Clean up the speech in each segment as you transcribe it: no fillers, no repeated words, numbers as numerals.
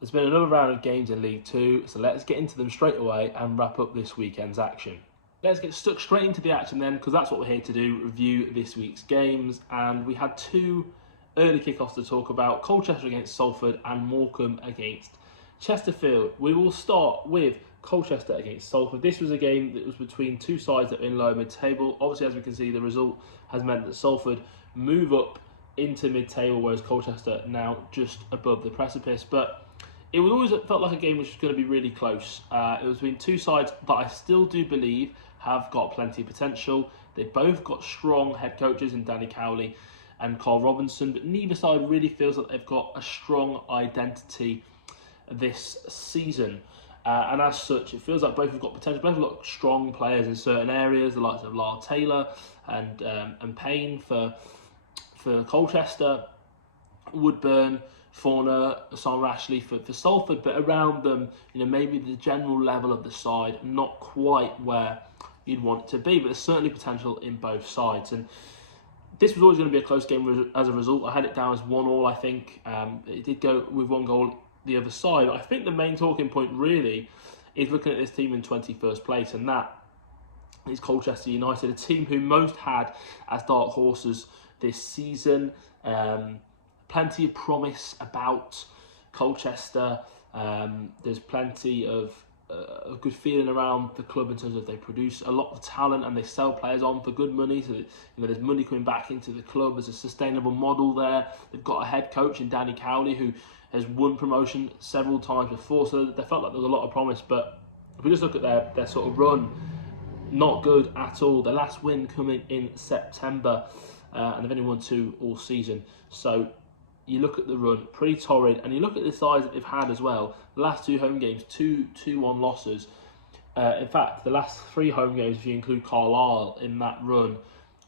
There's been another round of games in League Two, so let's get into them straight away and wrap up this weekend's action. Let's get stuck straight into the action then, because that's what we're here to do, review this week's games. And we had two early kickoffs to talk about, Colchester against Salford and Morecambe against Chesterfield. We will start with Colchester against Salford. This was a game that was between two sides that are in lower mid-table. Obviously, as we can see, the result has meant that Salford move up into mid-table, whereas Colchester now just above the precipice. But it was always felt like a game which was going to be really close. It was between two sides that I still do believe have got plenty of potential. They've both got strong head coaches in Danny Cowley and Carl Robinson, but neither side really feels like they've got a strong identity this season. And as such, it feels like both have got potential. Both have got strong players in certain areas, the likes of Lyle Taylor and Payne for Colchester, Woodburn, Forner, Sam Rashley for Salford, but around them, maybe the general level of the side, not quite where you'd want it to be, but there's certainly potential in both sides. And this was always going to be a close game as a result. I had it down as 1-1, I think. It did go with one goal the other side. I think the main talking point really is looking at this team in 21st place, and that is Colchester United, a team who most had as dark horses this season. Plenty of promise about Colchester. There's plenty of a good feeling around the club in terms of they produce a lot of talent and they sell players on for good money. So there's money coming back into the club. There's a sustainable model there. They've got a head coach in Danny Cowley who has won promotion several times before. So they felt like there was a lot of promise. But if we just look at their sort of run, not good at all. Their last win coming in September, and they've only won 2 all season. So you look at the run, pretty torrid, and you look at the size that they've had as well. The last 2 home games, 2-1 losses. In fact, the last 3 home games, if you include Carlisle in that run,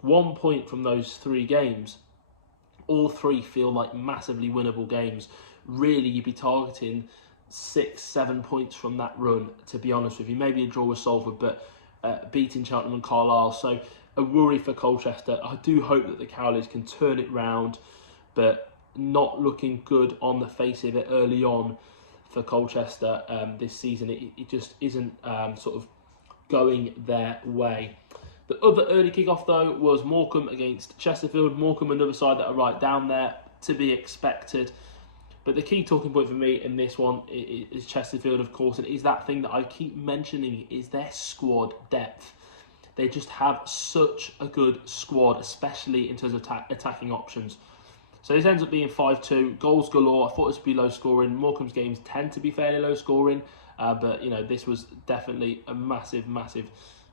1 point from those 3 games. All 3 feel like massively winnable games. Really, you'd be targeting 6-7 points from that run, to be honest with you. Maybe a draw with Salford, but beating Cheltenham and Carlisle. So a worry for Colchester. I do hope that the Cowleys can turn it round, but not looking good on the face of it early on for Colchester this season. It just isn't sort of going their way. The other early kick-off, though, was Morecambe against Chesterfield. Morecambe, another side that are right down there, to be expected. But the key talking point for me in this one is Chesterfield, of course, and it is that thing that I keep mentioning, is their squad depth. They just have such a good squad, especially in terms of attacking options. So this ends up being 5-2, goals galore. I thought this would be low scoring. Morecambe's games tend to be fairly low scoring, but this was definitely a massive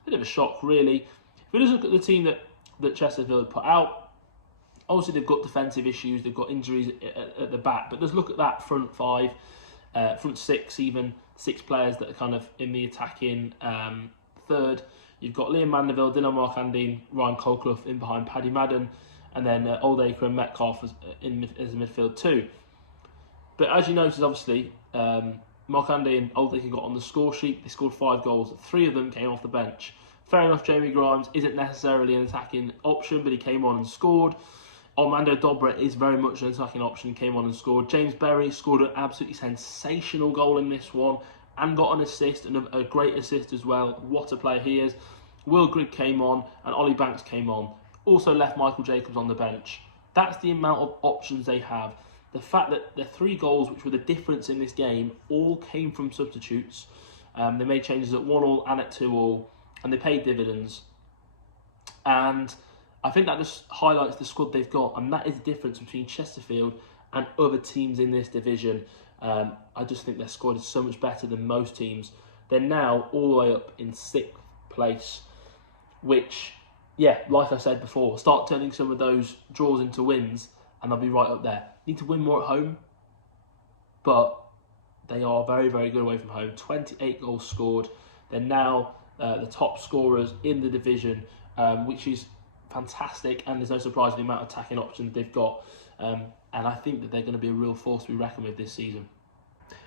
bit of a shock, really. If we just look at the team that Chesterfield put out, obviously they've got defensive issues, they've got injuries at the back, but just look at that front 5, front 6 even, 6 players that are kind of in the attacking third. You've got Liam Mandeville, Dylan Markandine, Ryan Colclough in behind Paddy Madden, and then Oldacre and Metcalf as a midfield too. But as you notice, obviously, Markandine and Oldacre got on the score sheet. They scored 5 goals. 3 of them came off the bench. Fair enough, Jamie Grimes isn't necessarily an attacking option, but he came on and scored. Armando Dobra is very much an attacking option, came on and scored. James Berry scored an absolutely sensational goal in this one and got an assist, and a great assist as well. What a player he is. Will Grigg came on and Ollie Banks came on. Also left Michael Jacobs on the bench. That's the amount of options they have. The fact that the 3 goals, which were the difference in this game, all came from substitutes. They made changes at 1-1 and at 2-2, and they paid dividends. And I think that just highlights the squad they've got, and that is the difference between Chesterfield and other teams in this division. I just think their squad is so much better than most teams. They're now all the way up in 6th place, which, yeah, like I said before, start turning some of those draws into wins and they'll be right up there. Need to win more at home, but they are very, very good away from home. 28 goals scored. They're now the top scorers in the division, which is fantastic, and there's no surprise in the amount of attacking options they've got. And I think that they're going to be a real force to be reckoned with this season.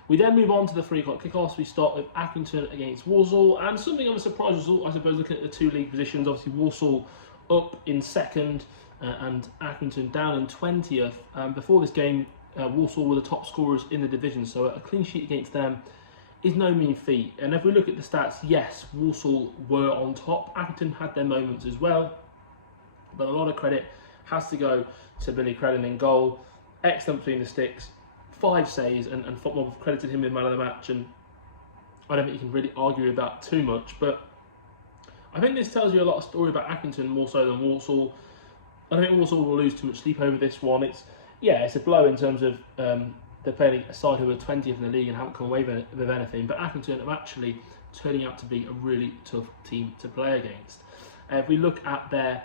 We then move on to the 3 o'clock kickoffs. We start with Accrington against Walsall, and something of a surprise result, I suppose, looking at the 2 league positions. Obviously, Walsall up in 2nd and Accrington down in 20th. Before this game, Walsall were the top scorers in the division, so a clean sheet against them is no mean feat. And if we look at the stats, yes, Walsall were on top. Accrington had their moments as well, but a lot of credit has to go to Billy Crellin in goal. Excellent between the sticks, 5 saves, and football credited him with man of the match, and I don't think you can really argue with that too much. But I think this tells you a lot of story about Accrington more so than Walsall. I don't think Walsall will lose too much sleep over this one. It's a blow in terms of they're playing a side who are 20th in the league and haven't come away with anything, but Accrington are actually turning out to be a really tough team to play against. If we look at their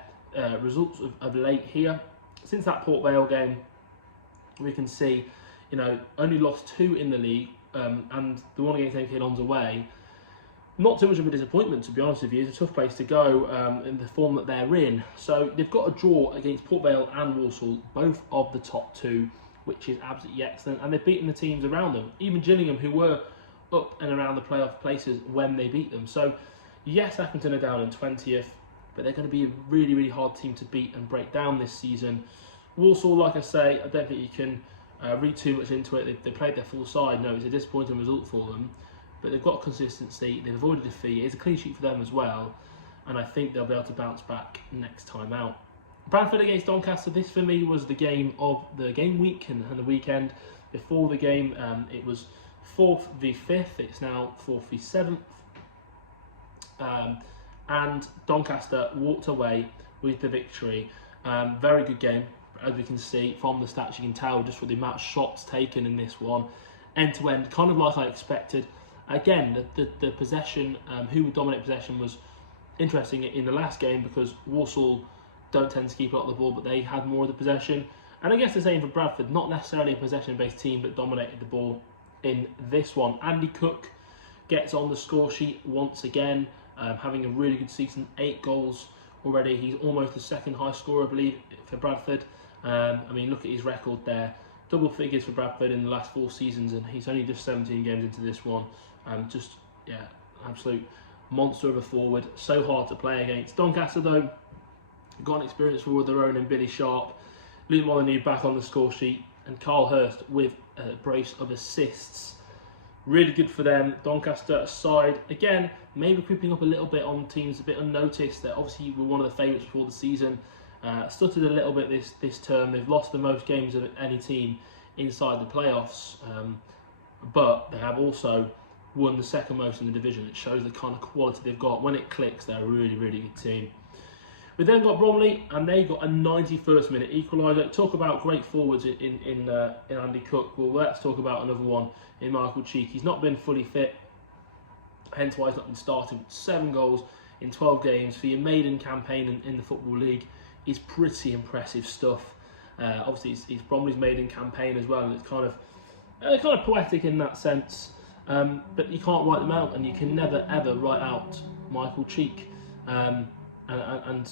results of late here, since that Port Vale game, we can see, only lost 2 in the league, and the one against MK Dons away. Not too much of a disappointment, to be honest with you. It's a tough place to go in the form that they're in. So they've got a draw against Port Vale and Walsall, both of the top 2, which is absolutely excellent. And they've beaten the teams around them, even Gillingham, who were up and around the playoff places when they beat them. So yes, Accrington are down in 20th, but they're going to be a really, really hard team to beat and break down this season. Walsall, like I say, I don't think you can read too much into it. They played their full side. No, it's a disappointing result for them, but they've got consistency. They've avoided defeat. It's a clean sheet for them as well, and I think they'll be able to bounce back next time out. Bradford against Doncaster. This for me was the game of the game week and the weekend. Before the game, it was 4th v 5th. It's now 4th v 7th. And Doncaster walked away with the victory. Very good game, as we can see from the stats. You can tell just with the amount of shots taken in this one, end to end, kind of like I expected. Again, the possession, who would dominate possession, was interesting in the last game because Walsall don't tend to keep a lot of the ball, but they had more of the possession. And I guess the same for Bradford, not necessarily a possession-based team, but dominated the ball in this one. Andy Cook gets on the score sheet once again, having a really good season, 8 goals already. He's almost the second high scorer, I believe, for Bradford. I mean, look at his record there. Double figures for Bradford in the last 4 seasons, and he's only just 17 games into this one. Absolute monster of a forward. So hard to play against. Doncaster, though, got an experienced forward of their own in Billy Sharp. Luke Molyneux back on the score sheet, and Carl Hurst with a brace of assists. Really good for them. Doncaster aside, again, maybe creeping up a little bit on teams a bit unnoticed. That obviously were one of the favourites before the season. Stuttered a little bit this term. They've lost the most games of any team inside the playoffs, but they have also won the second most in the division. It shows the kind of quality they've got. When it clicks, they're a really, really good team. We then got Bromley, and they got a 91st minute equaliser. Talk about great forwards in Andy Cook. Well, let's talk about another one in Michael Cheek. He's not been fully fit, hence why he's not been starting. 7 goals in 12 games for your maiden campaign in the Football League is pretty impressive stuff. Obviously, it's Bromley's maiden campaign as well, and it's kind of poetic in that sense. But you can't write them out, and you can never ever write out Michael Cheek. And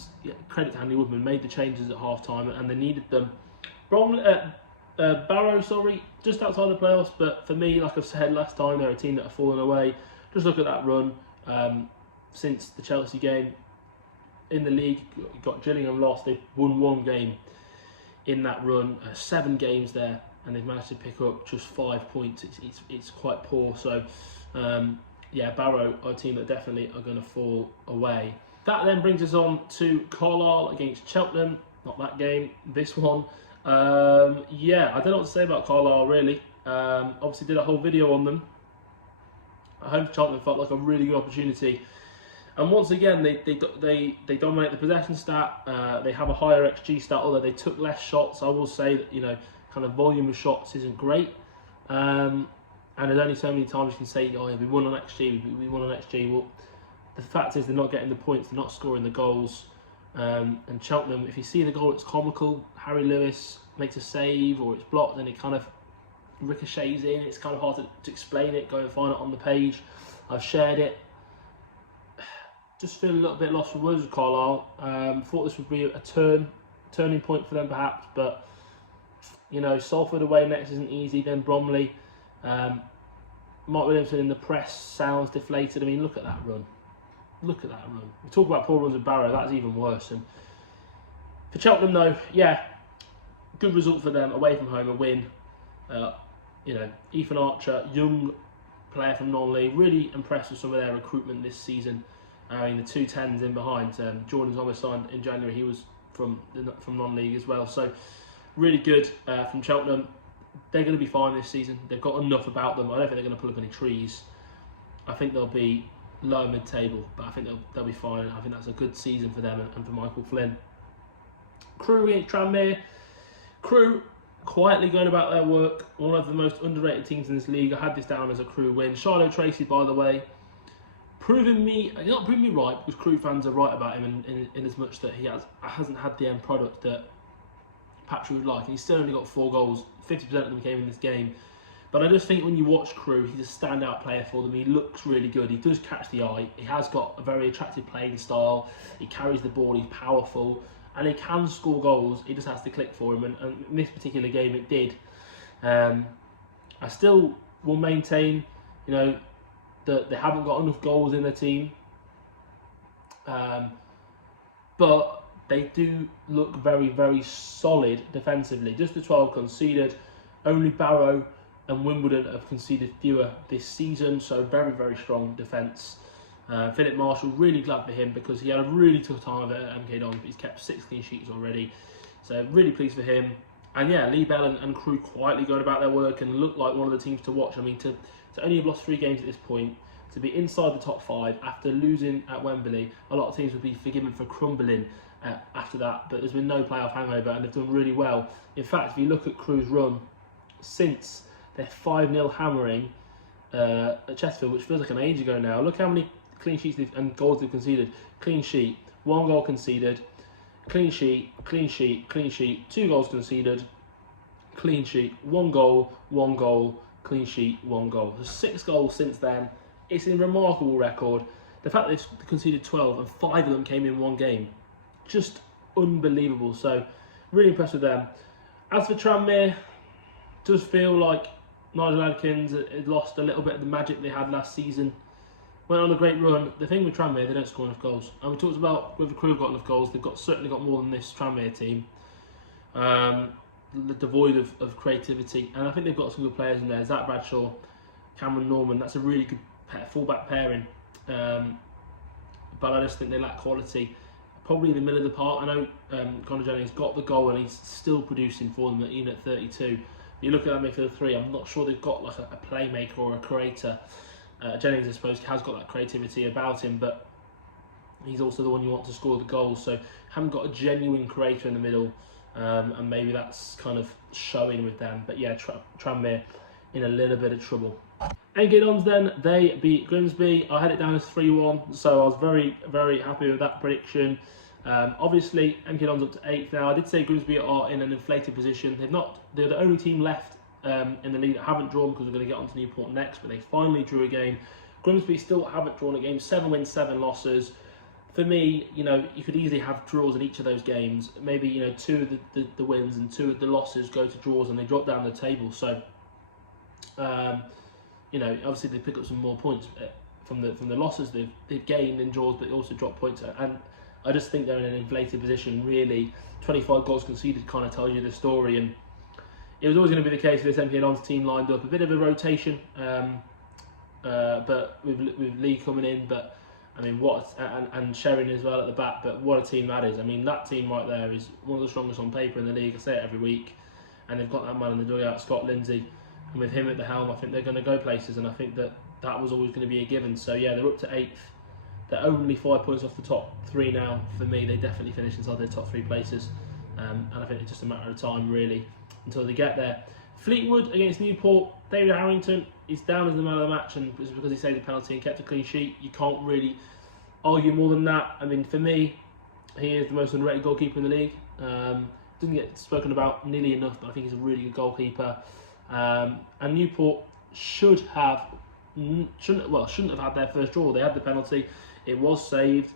credit to Andy Woodman, made the changes at half time, and they needed them. Barrow, just outside the playoffs, but for me, like I've said last time, they're a team that have fallen away. Just look at that run since the Chelsea game in the league. Got Gillingham lost. They've won 1 game in that run, 7 games there, and they've managed to pick up just 5 points. It's quite poor. So Barrow are a team that definitely are going to fall away. That then brings us on to Carlisle against Cheltenham. Not that game, this one. I don't know what to say about Carlisle really. Obviously did a whole video on them. Home to Cheltenham felt like a really good opportunity. And once again, they dominate the possession stat. They have a higher XG stat, although they took less shots. I will say that, kind of volume of shots isn't great. And there's only so many times you can say, we won on XG, we won on XG. Well, the fact is they're not getting the points, they're not scoring the goals. And Cheltenham, if you see the goal, it's comical. Harry Lewis makes a save or it's blocked and it kind of ricochets in. It's kind of hard to explain it. Go and find it on the page. I've shared it. Just feel a little bit lost for words with Carlisle. Thought this would be a turning point for them perhaps, but Salford away next isn't easy. Then Bromley. Mike Williamson in the press sounds deflated. I mean, look at that run. Look at that run. We talk about poor runs of Barrow, that's even worse. And for Cheltenham though, good result for them, away from home, a win. Ethan Archer, young player from non-league, really impressed with some of their recruitment this season. The 210s in behind. Jordan's almost signed in January. He was from non-league as well. So really good from Cheltenham. They're going to be fine this season. They've got enough about them. I don't think they're going to pull up any trees. I think they'll be lower mid-table, but I think they'll be fine. I think that's a good season for them and for Michael Flynn. Crewe against Tranmere. Crewe quietly going about their work. One of the most underrated teams in this league. I had this down as a Crewe win. Charlo Tracy, by the way, not proving me right, because Crewe fans are right about him in as much that he hasn't had the end product that Patrick would like. And he's still only got 4 goals. 50% of them came in this game. But I just think when you watch Crewe, he's a standout player for them. He looks really good. He does catch the eye. He has got a very attractive playing style. He carries the ball. He's powerful. And he can score goals. It just has to click for him. And in this particular game, it did. I still will maintain, that they haven't got enough goals in their team. But they do look very, very solid defensively. Just the 12 conceded. Only Barrow and Wimbledon have conceded fewer this season, so very, very strong defence. Philip Marshall, really glad for him because he had a really tough time of it at MK Dons, but he's kept 6 clean sheets already. So really pleased for him. And yeah, Lee Bell and Crewe quietly going about their work and look like one of the teams to watch. I mean, to only have lost 3 games at this point, to be inside the top 5 after losing at Wembley, a lot of teams would be forgiven for crumbling after that, but there's been no playoff hangover and they've done really well. In fact, if you look at Crewe's run since their 5-0 hammering at Chesterfield, which feels like an age ago now, look how many clean sheets and goals they've conceded. Clean sheet, 1 goal conceded, clean sheet, clean sheet, clean sheet, 2 goals conceded, clean sheet, 1 goal, clean sheet, 1 goal. So 6 goals since then. It's a remarkable record. The fact that they've conceded 12 and 5 of them came in 1 game, just unbelievable. So really impressed with them. As for Tranmere, does feel like Nigel Adkins had lost a little bit of the magic they had last season. Went on a great run. The thing with Tranmere, they don't score enough goals. And we talked about whether Crewe have got enough goals. They've certainly got more than this Tranmere team. Devoid of creativity. And I think they've got some good players in there. Zach Bradshaw, Cameron Norman. That's a really good fullback pairing. But I just think they lack quality. Probably in the middle of the park. I know Conor Jennings got the goal and he's still producing for them even at 32. You look at that midfield 3, I'm not sure they've got like a playmaker or a creator. Jennings, I suppose, has got that creativity about him, but he's also the one you want to score the goals. So haven't got a genuine creator in the middle, and maybe that's kind of showing with them. But yeah, Tranmere in a little bit of trouble. AGAIN Gills then, they beat Grimsby. I had it down as 3-1, so I was very, very happy with that prediction. Obviously, AGAIN Gills up to 8th now. I did say Grimsby are in an inflated position. They're the only team left in the league that haven't drawn, because we're going to get on to Newport next, but they finally drew a game. Grimsby still haven't drawn a game. 7 wins, 7 losses. For me, you could easily have draws in each of those games. Maybe 2 of the wins and 2 of the losses go to draws and they drop down the table. So obviously they pick up some more points from the losses they've gained in draws, but they also drop points. And I just think they're in an inflated position, really. 25 goals conceded kind of tells you the story, and it was always going to be the case with this MK Dons team lined up. A bit of a rotation, but with Lee coming in, but I mean, and Sheringham as well at the back, but what a team that is. I mean, that team right there is one of the strongest on paper in the league. I say it every week, and they've got that man in the dugout, Scott Lindsay, and with him at the helm, I think they're going to go places, and I think that was always going to be a given. So yeah, they're up to 8th. They're only 5 points off the top 3 now. For me, they definitely finish inside their top 3 places, and I think it's just a matter of time, really, until they get there. Fleetwood against Newport. David Harrington is down as the man of the match, and it's because he saved the penalty and kept a clean sheet. You can't really argue more than that. I mean, for me, he is the most underrated goalkeeper in the league. Doesn't get spoken about nearly enough, but I think he's a really good goalkeeper. And Newport shouldn't have had their first draw. They had the penalty. It was saved.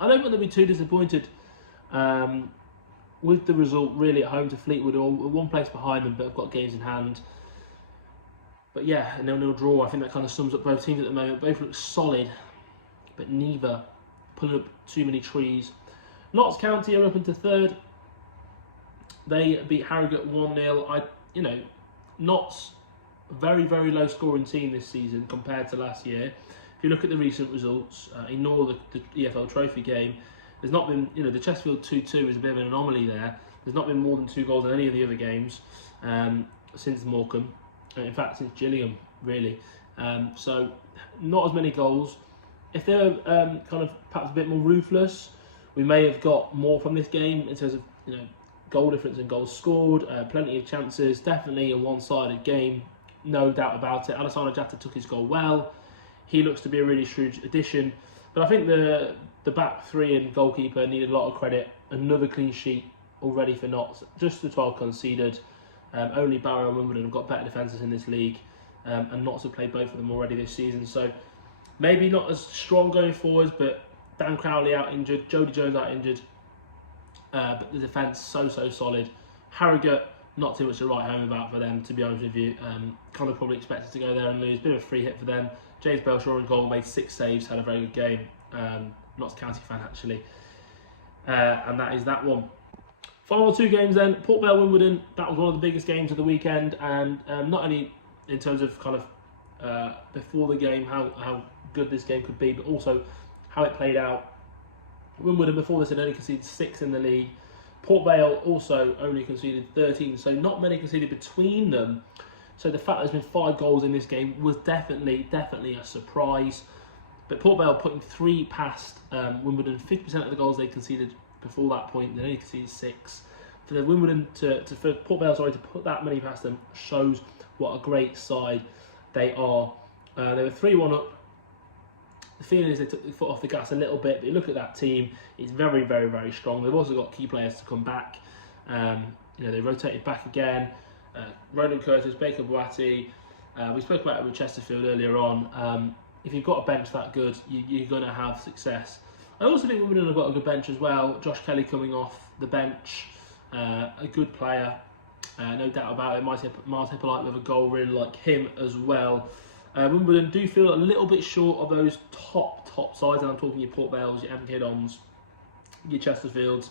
I don't want to be too disappointed with the result, really, at home to Fleetwood, or 1 place behind them, but have got games in hand. But yeah, a 0-0 draw. I think that kind of sums up both teams at the moment. Both look solid, but neither pulling up too many trees. Notts County are up into 3rd. They beat Harrogate 1-0. Notts, very, very low scoring team this season compared to last year. If you look at the recent results, ignore the EFL Trophy game, there's not been, the Chesterfield 2-2 is a bit of an anomaly there. There's not been more than 2 goals in any of the other games since Morecambe. In fact, since Gillingham, really. So, not as many goals. If they were kind of perhaps a bit more ruthless, we may have got more from this game in terms of goal difference and goals scored, plenty of chances, definitely a one-sided game, no doubt about it. Untitled Chapter took his goal well. He looks to be a really shrewd addition. But I think the back three and goalkeeper needed a lot of credit. Another clean sheet already for Notts. Just the 12 conceded. Only Barrow and Wimbledon have got better defences in this league. And Notts have played both of them already this season. So maybe not as strong going forwards, but Dan Crowley out injured, Jody Jones out injured. But the defence so solid. Harrogate, not too much to write home about for them, to be honest with you. Kind of probably expected to go there and lose. Bit of a free hit for them. James Belshaw in goal, made 6 saves, had a very good game. Notts County fan actually. And that is that one. Final 2 games then. Port Vale, Wimbledon. That was one of the biggest games of the weekend, and not only in terms of kind of before the game how good this game could be, but also how it played out. Wimbledon before this had only conceded 6 in the league. Port Vale also only conceded 13, so not many conceded between them. So the fact there's been 5 goals in this game was definitely a surprise. But Port Vale putting 3 past Wimbledon. 50% of the goals they conceded before that point, they only conceded 6. For the Wimbledon for Port Vale to put that many past them shows what a great side they are. They were 3-1 up. The feeling is they took the foot off the gas a little bit, but you look at that team, it's very strong. They've also got key players to come back. They rotated back again. Roland Curtis, Baker Boati. We spoke about it with Chesterfield earlier on. If you've got a bench that good, you're going to have success. I also think Wimbledon have got a good bench as well. Josh Kelly coming off the bench, a good player, no doubt about it. Miles Hippolyte with a goal, really like him as well. Wimbledon do feel a little bit short of those top sides, and I'm talking your Port Vales, your MK Dons, your Chesterfields,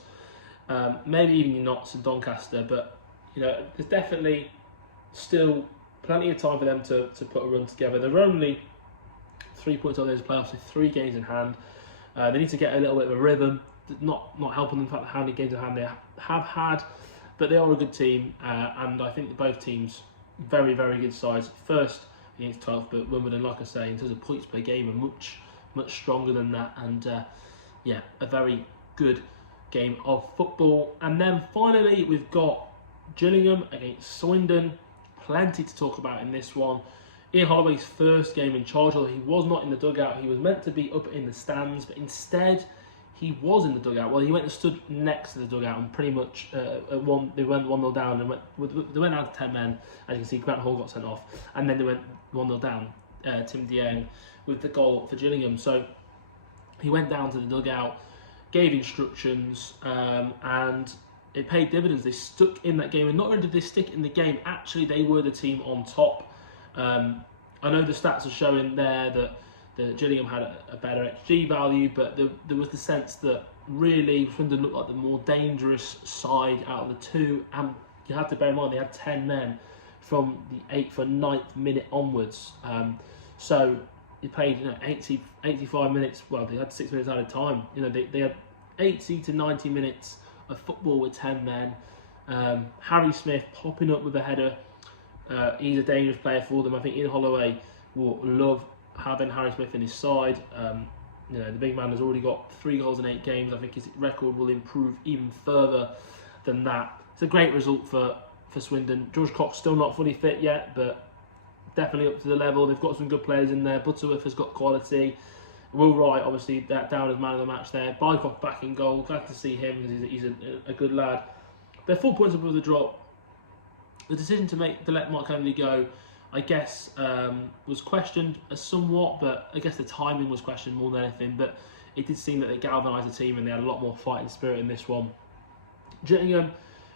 maybe even your Notts and Doncaster, but there's definitely still plenty of time for them to put a run together. They're only 3 points on those playoffs with 3 games in hand. They need to get a little bit of a rhythm, not helping them the fact how many games in hand they have had, but they are a good team, and I think both teams very good sides. First against 12th, but Wimbledon, like I say, in terms of points per game, are much stronger than that, and a very good game of football. And then finally we've got Gillingham against Swindon. Plenty to talk about in this one. Ian Holloway's first game in charge, although he was not in the dugout. He was meant to be up in the stands, but instead he was in the dugout. Well, he went and stood next to the dugout, and pretty much they went 1-0 down, and they went down to 10 men. As you can see, Grant Hall got sent off, and then they went 1-0 down. Tim Dieng with the goal for Gillingham. So he went down to the dugout, gave instructions, and it paid dividends. They stuck in that game, and not only did they stick in the game, actually they were the team on top. I know the stats are showing there that Gillingham had a better XG value, but there was the sense that really Swindon looked like the more dangerous side out of the 2, and you have to bear in mind they had 10 men from the 8th and 9th minute onwards. So you played 85 minutes. Well, they had 6 minutes out of time. They had 80 to 90 minutes of football with 10 men. Harry Smith popping up with a header. He's a dangerous player for them. I think Ian Holloway will love having Harry Smith in his side. The big man has already got 3 goals in 8 games. I think his record will improve even further than that. It's a great result for Swindon. George Cox still not fully fit yet, but definitely up to the level. They've got some good players in there. Butterworth has got quality. Will Wright, obviously, down as man of the match there. Bycock back in goal. Glad to see him, because he's a good lad. They're 4 points above the drop. The decision to let Mark Kennedy go, I guess, was questioned somewhat, but I guess the timing was questioned more than anything. But it did seem that they galvanised the team and they had a lot more fighting spirit in this one. Gillingham,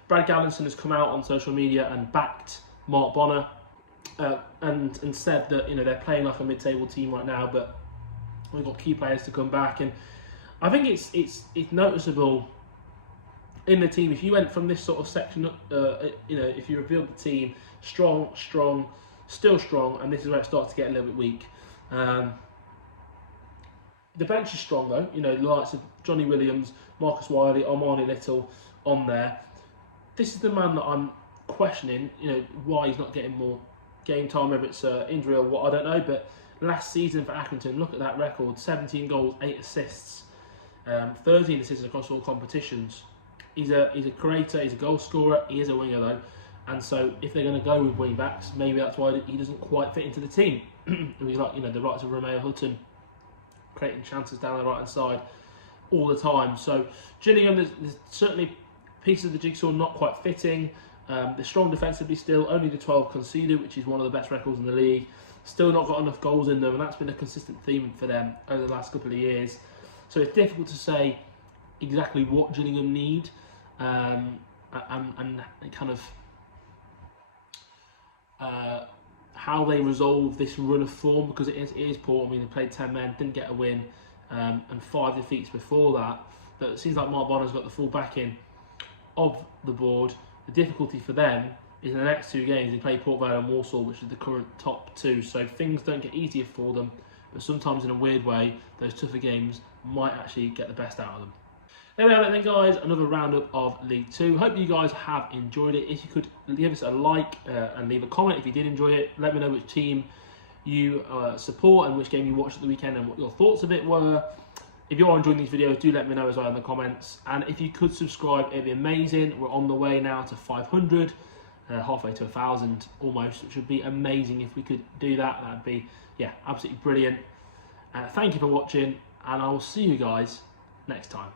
Brad Gallinson has come out on social media and backed Mark Bonner and said that they're playing like a mid-table team right now, but we've got key players to come back. And I think it's noticeable in the team, if you went from this sort of section, you know, if you revealed the team strong, still strong, and this is where it starts to get a little bit weak. The bench is strong though, you know, the likes of Johnny Williams, Marcus Wiley, Armani Little on there. This is the man that I'm questioning, you know, why he's not getting more game time, whether it's injury or what, I don't know. But last season for Accrington, look at that record: 17 goals, 8 assists, 13 assists across all competitions. He's a creator, he's a goal scorer, he is a winger though. And so if they're going to go with wing backs, maybe that's why he doesn't quite fit into the team. He's like, you know, the likes of Romeo Hutton, creating chances down the right hand side all the time. So Gillingham, there's certainly pieces of the jigsaw not quite fitting. They're strong defensively still, only the 12 conceded, which is one of the best records in the league. Still not got enough goals in them, and that's been a consistent theme for them over the last couple of years. So it's difficult to say exactly what Gillingham need, and kind of how they resolve this run of form, because it is poor. I mean, they played 10 men, didn't get a win, and 5 defeats before that. But it seems like Mark Bonner's got the full backing of the board. The difficulty for them is in the next 2 games they play Port Vale and Walsall, which are the current top 2. So things don't get easier for them, but sometimes in a weird way, those tougher games might actually get the best out of them. There we have it then, guys, another roundup of League 2. Hope you guys have enjoyed it. If you could give us a like and leave a comment if you did enjoy it. Let me know which team you support and which game you watched at the weekend and what your thoughts of it were. If you are enjoying these videos, do let me know as well in the comments. And if you could subscribe, it'd be amazing. We're on the way now to 500, halfway to 1,000 almost, which would be amazing if we could do that. That'd be, yeah, absolutely brilliant. Thank you for watching, and I will see you guys next time.